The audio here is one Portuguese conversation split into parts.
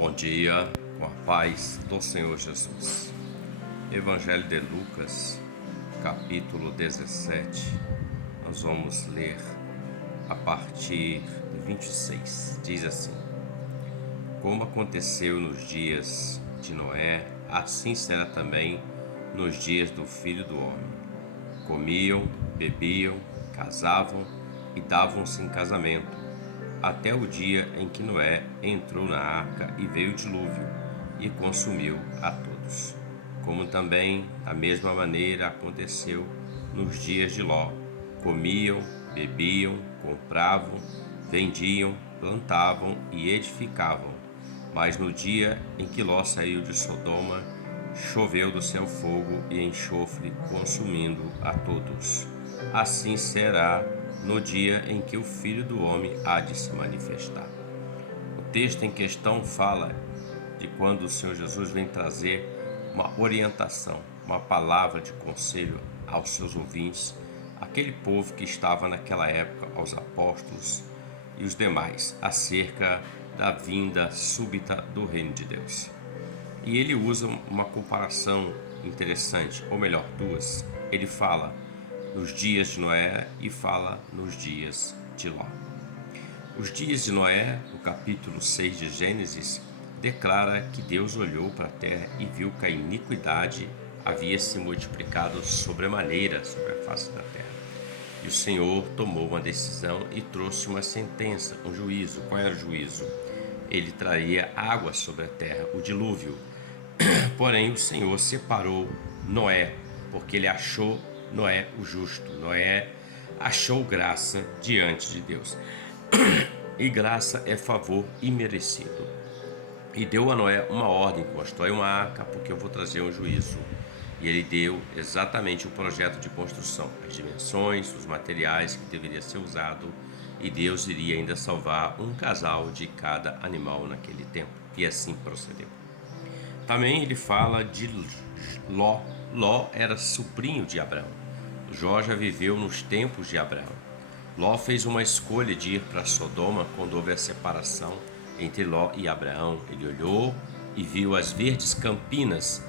Bom dia, com a paz do Senhor Jesus. Evangelho de Lucas, capítulo 17. Nós vamos ler a partir de 26. Diz assim: Como aconteceu nos dias de Noé, assim será também nos dias do Filho do Homem. Comiam, bebiam, casavam e davam-se em casamento, até o dia em que Noé entrou na arca e veio o dilúvio e consumiu a todos. Como também, da mesma maneira, aconteceu nos dias de Ló. Comiam, bebiam, compravam, vendiam, plantavam e edificavam. Mas no dia em que Ló saiu de Sodoma, choveu do céu fogo e enxofre, consumindo a todos. Assim será no dia em que o Filho do Homem há de se manifestar. O texto em questão fala de quando o Senhor Jesus vem trazer uma orientação, uma palavra de conselho aos seus ouvintes, aquele povo que estava naquela época, aos apóstolos e os demais, acerca da vinda súbita do reino de Deus. E ele usa uma comparação interessante, ou melhor, duas. Ele fala nos dias de Noé e fala nos dias de Ló. Os dias de Noé, no capítulo 6 de Gênesis, declara que Deus olhou para a terra e viu que a iniquidade havia se multiplicado sobremaneira sobre a face da terra. E o Senhor tomou uma decisão e trouxe uma sentença, um juízo. Qual era o juízo? Ele traria água sobre a terra, o dilúvio. Porém, o Senhor separou Noé, porque ele achou Noé o justo. Noé achou graça diante de Deus. E graça é favor imerecido. E deu a Noé uma ordem: constrói uma arca, porque eu vou trazer um juízo. E ele deu exatamente o projeto de construção, as dimensões, os materiais que deveria ser usado, e Deus iria ainda salvar um casal de cada animal naquele tempo. E assim procedeu. Também ele fala de Ló. Ló era sobrinho de Abraão. Jó já viveu nos tempos de Abraão. Ló fez uma escolha de ir para Sodoma quando houve a separação entre Ló e Abraão. Ele olhou e viu as verdes campinas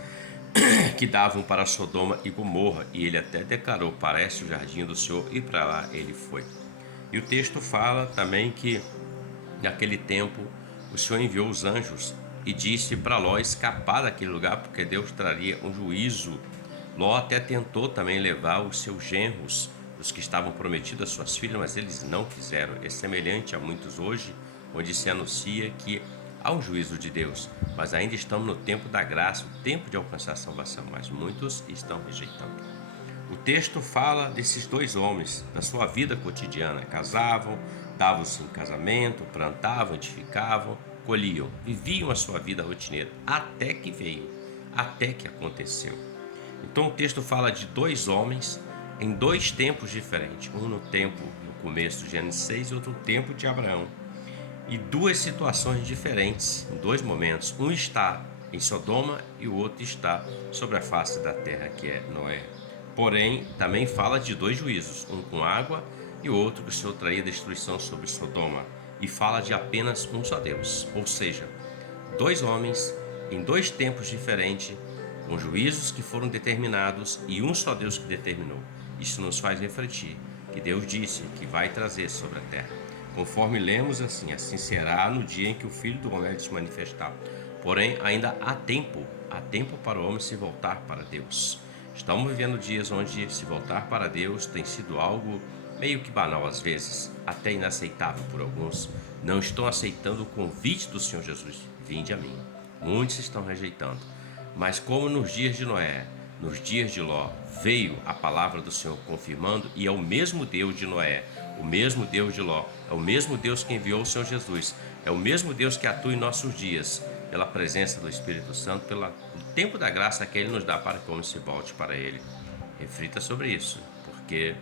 que davam para Sodoma e Gomorra, e ele até declarou: parece o jardim do Senhor, e para lá ele foi. E o texto fala também que naquele tempo o Senhor enviou os anjos e disse para Ló escapar daquele lugar, porque Deus traria um juízo. Ló até tentou também levar os seus genros, os que estavam prometidos às suas filhas, mas eles não quiseram. É semelhante a muitos hoje, onde se anuncia que há um juízo de Deus, mas ainda estamos no tempo da graça, o tempo de alcançar a salvação, mas muitos estão rejeitando. O texto fala desses dois homens, da sua vida cotidiana. Casavam, davam-se em casamento, plantavam, edificavam, colhiam, viviam a sua vida rotineira, até que veio, até que aconteceu. Então o texto fala de dois homens em dois tempos diferentes, um no tempo, no começo de Gênesis 6, e outro tempo de Abraão. E duas situações diferentes, em dois momentos. Um está em Sodoma e o outro está sobre a face da terra, que é Noé. Porém, também fala de dois juízos, um com água e o outro que o Senhor traria destruição sobre Sodoma. E fala de apenas um só Deus, ou seja, dois homens em dois tempos diferentes, com juízos que foram determinados e um só Deus que determinou. Isso nos faz refletir que Deus disse que vai trazer sobre a terra. Conforme lemos assim será no dia em que o Filho do Homem se manifestar. Porém, ainda há tempo para o homem se voltar para Deus. Estamos vivendo dias onde se voltar para Deus tem sido algo meio que banal às vezes, até inaceitável por alguns. Não estão aceitando o convite do Senhor Jesus: vinde a mim. Muitos estão rejeitando. Mas como nos dias de Noé, nos dias de Ló, veio a palavra do Senhor confirmando, e é o mesmo Deus de Noé, o mesmo Deus de Ló, é o mesmo Deus que enviou o Senhor Jesus, é o mesmo Deus que atua em nossos dias, pela presença do Espírito Santo, pelo tempo da graça que Ele nos dá para que o homem se volte para Ele. Reflita sobre isso, porque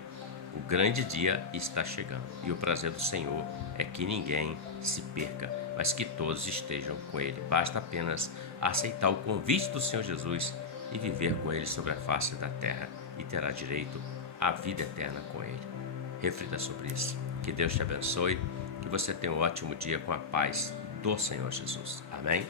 o grande dia está chegando, e o prazer do Senhor é que ninguém se perca, mas que todos estejam com Ele. Basta apenas aceitar o convite do Senhor Jesus e viver com Ele sobre a face da terra, e terá direito à vida eterna com Ele. Reflita sobre isso. Que Deus te abençoe, que você tenha um ótimo dia com a paz do Senhor Jesus. Amém?